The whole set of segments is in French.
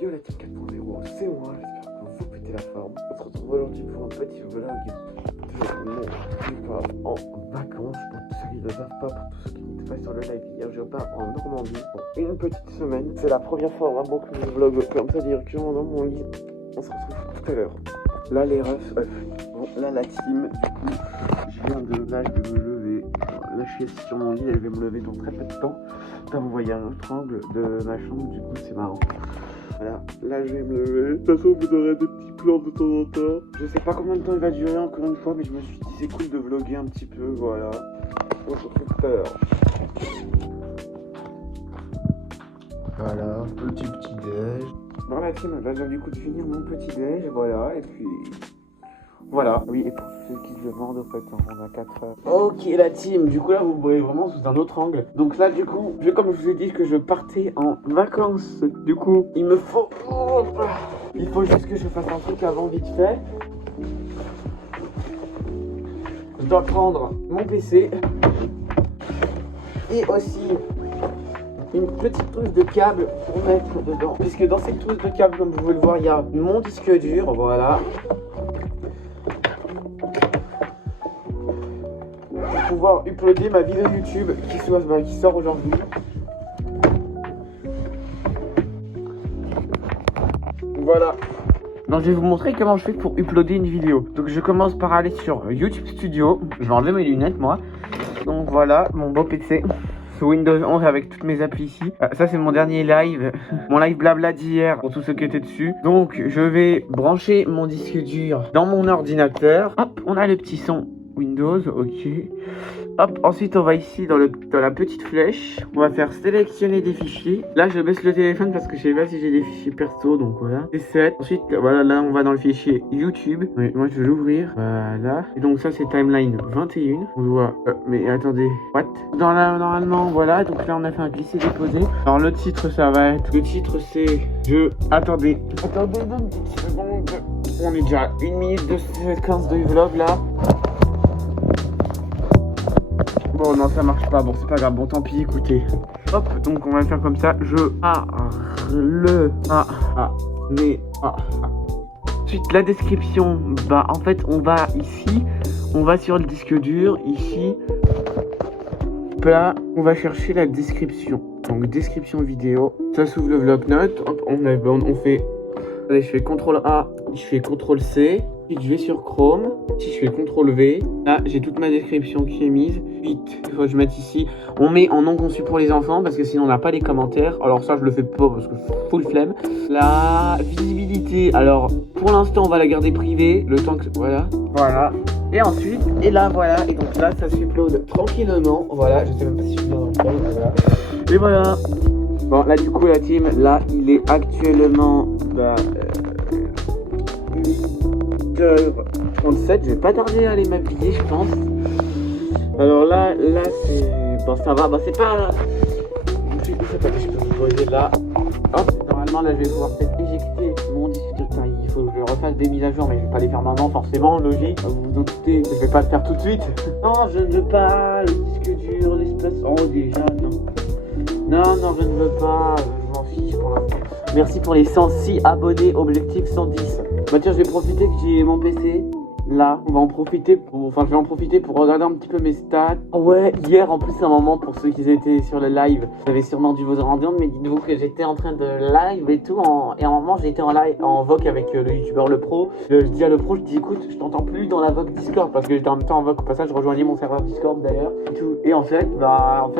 Yo la team 4.0, c'est moi, j'espère que vous pétez la forme. On se retrouve aujourd'hui pour un petit vlog de mon départ en vacances. Pour tous ceux qui ne le savent pas, pour tous ceux qui n'étaient pas sur le live hier, je pars en Normandie pour une petite semaine. C'est la première fois vraiment que je vlog comme ça directement dans mon lit. On se retrouve tout à l'heure. Là les refs, bon là la team, du coup, je viens de me lever. Là je suis assis sur mon lit et je vais me lever dans très peu de temps. Là vous voyez un autre angle de ma chambre, du coup c'est marrant. Voilà, là je vais me lever. De toute façon vous aurez des petits plans de temps en temps. Je sais pas combien de temps il va durer encore une fois, mais je me suis dit c'est cool de vlogger un petit peu, voilà. On se retrouve tout à l'heure. Voilà, petit déj. Bon la team, là j'ai du coup de finir mon petit déj, voilà, et puis... Voilà, oui, et pour ceux qui se demandent, en fait, on a 4 heures. Ok la team, du coup là vous voyez vraiment sous un autre angle. Donc là du coup, comme je vous ai dit que je partais en vacances, du coup, il faut juste que je fasse un truc avant vite fait. Je dois prendre mon PC et aussi une petite trousse de câble pour mettre dedans. Puisque dans cette trousse de câble, comme vous pouvez le voir, il y a mon disque dur, voilà. Pour pouvoir uploader ma vidéo YouTube qui sort aujourd'hui. Voilà. Donc je vais vous montrer comment je fais pour uploader une vidéo. Donc je commence par aller sur YouTube Studio. Je vais enlever mes lunettes moi. Donc voilà mon beau PC. Sous Windows 11 avec toutes mes applis ici. Ça c'est mon dernier live. Mon live blabla d'hier pour tous ceux qui étaient dessus. Donc je vais brancher mon disque dur dans mon ordinateur. Hop, on a le petit son Windows, ok. Hop, ensuite on va ici dans la petite flèche. On va faire sélectionner des fichiers. Là je baisse le téléphone parce que je sais pas si j'ai des fichiers perso, donc voilà. C'est 7. Ensuite voilà, là on va dans le fichier YouTube. Oui, moi je vais l'ouvrir. Voilà. Et donc ça c'est timeline 21. On doit... mais attendez, what? Normalement voilà, donc là on a fait un glisser-déposer. Alors le titre ça va être... Le titre c'est... Attendez 2 petites secondes. On est déjà 1 minute de séquence de vlog là. Bon non ça marche pas, bon c'est pas grave, bon tant pis, écoutez. Hop, donc on va faire comme ça, Ensuite la description, bah en fait on va ici, on va sur le disque dur, ici. Là on va chercher la description, donc description vidéo. Ça s'ouvre le bloc-notes, hop, on fait, allez je fais CTRL A, je fais CTRL C. Je vais sur Chrome, si je fais CTRL V, là j'ai toute ma description qui est mise. Ensuite, il faut que je mette ici, on met en non conçu pour les enfants parce que sinon on n'a pas les commentaires. Alors ça je le fais pas parce que full flemme. La visibilité, alors pour l'instant on va la garder privée, le temps que, voilà. Et ensuite, et là voilà, et donc là ça s'upload tranquillement, voilà, je sais même pas si je suis bien dans le temps, voilà. Et voilà. Bon là du coup la team, là il est actuellement, 37, je vais pas tarder à aller m'habiller je pense. Alors là c'est... Bon ça va, bah c'est pas... Je peux vous poser là. Hop, normalement là je vais pouvoir peut-être éjecter mon disque dur. Il faut que je refasse des mises à jour, mais je vais pas les faire maintenant forcément, logique. Vous vous en doutez, je vais pas le faire tout de suite. Non, je ne veux pas le disque dur, l'espace... Oh déjà, non. Non, je ne veux pas, je m'en fiche pour l'instant. Merci pour les 106 abonnés, objectif 110. Bah tiens, je vais profiter que j'ai mon PC. Là, je vais en profiter pour regarder un petit peu mes stats. Oh ouais, hier en plus à un moment, pour ceux qui étaient sur le live, vous avez sûrement dû vous en rendre compte, mais dites-vous que j'étais en train de live et tout, et à un moment j'étais en live, en voc avec le youtubeur Le Pro. Je dis à Le Pro, je dis écoute, je t'entends plus dans la voc Discord, parce que j'étais en même temps en voc, au passage je rejoignais mon serveur Discord d'ailleurs, et tout. Et en fait,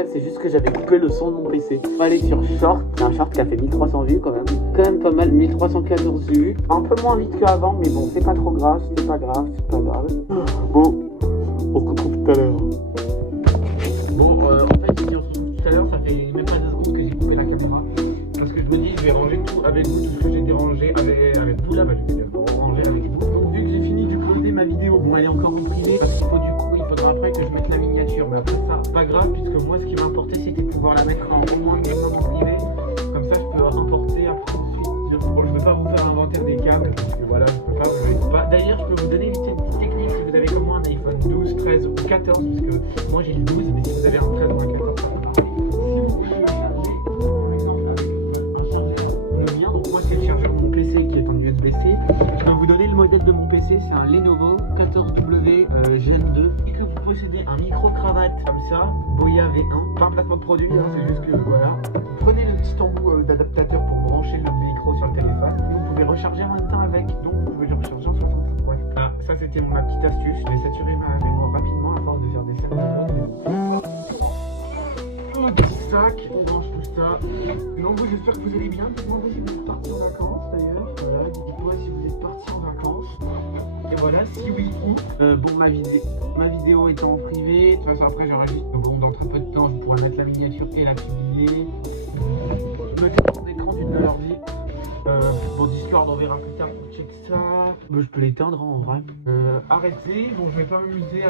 c'est juste que j'avais coupé le son de mon PC. On va aller sur Short, il y a un Short qui a fait 1300 vues quand même pas mal, 1314 vues, un peu moins vite qu'avant, mais bon, c'est pas trop grave, c'est pas grave. Bon, on se retrouve tout à l'heure. Bon, en fait, si on se retrouve tout à l'heure, ça fait même pas 2 secondes que j'ai coupé la caméra. Parce que je me dis, je vais ranger tout avec vous, tout ce que j'ai dérangé avec vous là, bah je vais ranger avec vous. Donc, vu que j'ai fini d'uploader ma vidéo, bon, elle est encore en privé, parce qu'il faut il faudra après que je mette la miniature. Mais après ça, c'est pas grave, puisque moi, ce qui m'importait, c'était de pouvoir la mettre au moins minimum en privé. Comme ça, je peux importer après ensuite. Je peux pas vous faire l'inventaire des câbles, parce que voilà, je peux pas. D'ailleurs, je peux vous donner une petite technique si vous avez comme moi un iPhone 12, 13 ou 14, puisque moi j'ai le 12, mais si vous avez un 13 ou un 14, ça va marcher. Si vous voulez le charger, par exemple, avec un chargeur, le mien, donc moi c'est le chargeur c'est un Lenovo 14W Gen 2. Et que vous possédez un micro-cravate comme ça, Boya V1. Pas un placement de produit, hein, c'est juste que voilà. Vous prenez le petit embout d'adaptateur pour brancher le micro sur le téléphone. Et vous pouvez recharger en même temps avec. Donc vous pouvez le recharger en 60. Ouais. Ah, ça c'était ma petite astuce. Je vais saturer ma mémoire rapidement à force de faire des scènes. Un petit sac, on range tout ça. Non, vous, j'espère que vous allez bien. Demandez si vous êtes parti en vacances d'ailleurs. Voilà, dites-moi si vous êtes parti en vacances. Et voilà, si oui, où. Bon, ma vidéo étant en privé, de toute façon après j'enregistre. Bon, dans très peu de temps, je pourrais mettre la miniature et la publier. Je me fais d'écran d'une de l'ordi. Bon, Discord, on verra plus tard pour check ça. Je peux l'éteindre en vrai. Arrêtez, bon, je vais pas m'amuser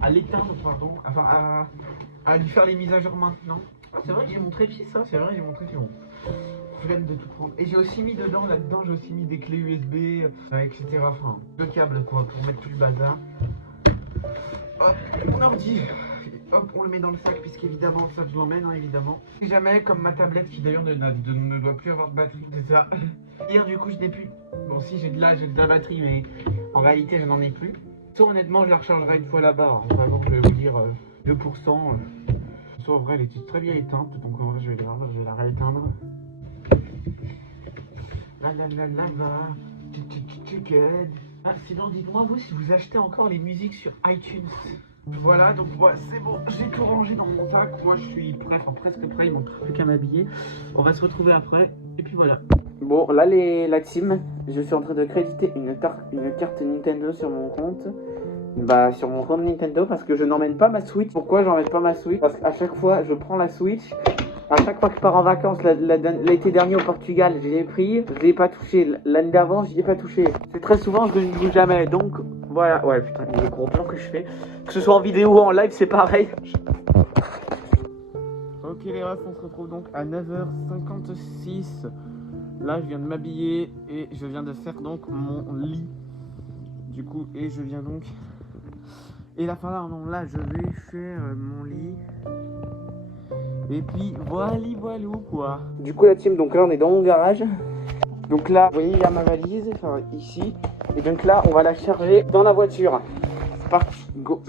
à l'éteindre, pardon. Enfin, à lui faire les mises à jour maintenant. C'est vrai, j'ai mon trépied, ça. C'est vrai, j'ai mon trépied. Bon. Flemme de tout prendre. Et j'ai aussi mis là-dedans, j'ai aussi mis des clés USB, etc. Enfin, deux câbles quoi, pour mettre tout le bazar. Hop, mon ordi. Hop, on le met dans le sac, puisqu'évidemment, ça je l'emmène, hein, évidemment. Si jamais, comme ma tablette qui d'ailleurs ne doit plus avoir de batterie, c'est ça. Hier, du coup, je n'ai plus. Bon, si j'ai de la batterie, mais en réalité, je n'en ai plus. Soit honnêtement, je la rechargerai une fois là-bas. Hein. Vraiment, je vais vous dire 2%. Soit en vrai, elle était très bien éteinte, donc en vrai, je vais la rééteindre. Ah, sinon, dites-moi, vous, si vous achetez encore les musiques sur iTunes. Voilà, donc ouais, c'est bon, j'ai tout rangé dans mon sac. Moi, je suis prêt, enfin presque prêt, il manque plus qu'à m'habiller. On va se retrouver après, et puis voilà. Bon, là, la team, je suis en train de créditer une carte Nintendo sur mon compte. Bah, sur mon compte Nintendo, parce que je n'emmène pas ma Switch. Pourquoi j'emmène pas ma Switch? Parce qu'à chaque fois, je prends la Switch. À chaque fois que je pars en vacances, l'été dernier au Portugal, je l'ai pris, je l'ai pas touché. L'année d'avant, je l'ai pas touché. C'est très souvent, je ne joue jamais. Donc, voilà. Ouais, putain, les gros plans que je fais. Que ce soit en vidéo ou en live, c'est pareil. Ok, les refs, on se retrouve donc à 9h56. Là, je viens de m'habiller et je viens de faire donc mon lit. Du coup, et je viens donc... Et là, non, là, je vais faire mon lit. Et puis, voilou, quoi. Du coup, la team, donc là, on est dans mon garage. Donc là, vous voyez, il y a ma valise, enfin, ici. Et donc là, on va la charger dans la voiture. C'est parti, go.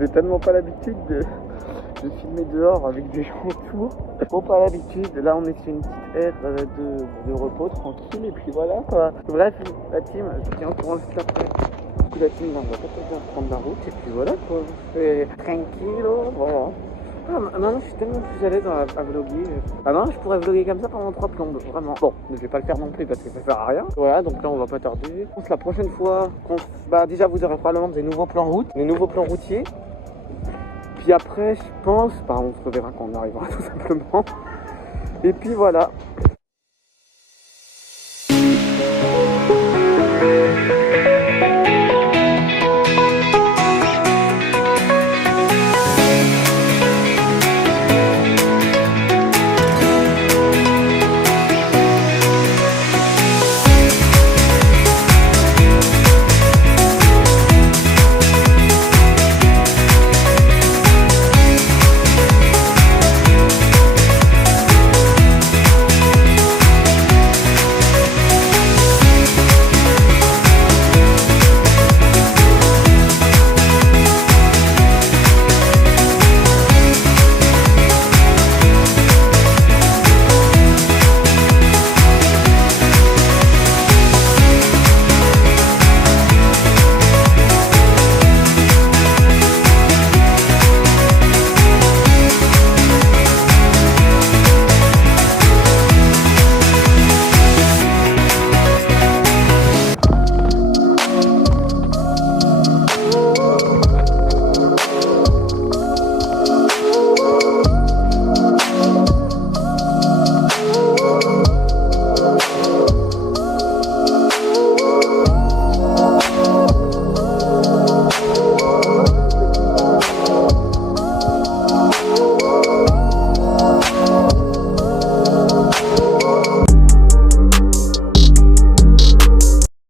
J'ai tellement pas l'habitude de filmer dehors avec des gens autour. Trop pas l'habitude. Là, on est sur une petite aire de repos tranquille. Et puis voilà quoi. Bref, la team, je tiens au courant juste après. Du coup, la team, on va pas prendre la route. Et puis voilà quoi. C'est tranquille. Voilà. Ah, non, je suis tellement plus à l'aise à vlogger. Ah non, je pourrais vlogger comme ça pendant 3 plombes, vraiment. Bon, je vais pas le faire non plus parce que ça sert à rien. Voilà, donc là on va pas tarder. Je pense la prochaine fois, déjà vous aurez probablement des nouveaux plans route, des nouveaux plans routiers. Puis après, je pense, on se reverra quand on arrivera tout simplement. Et puis voilà.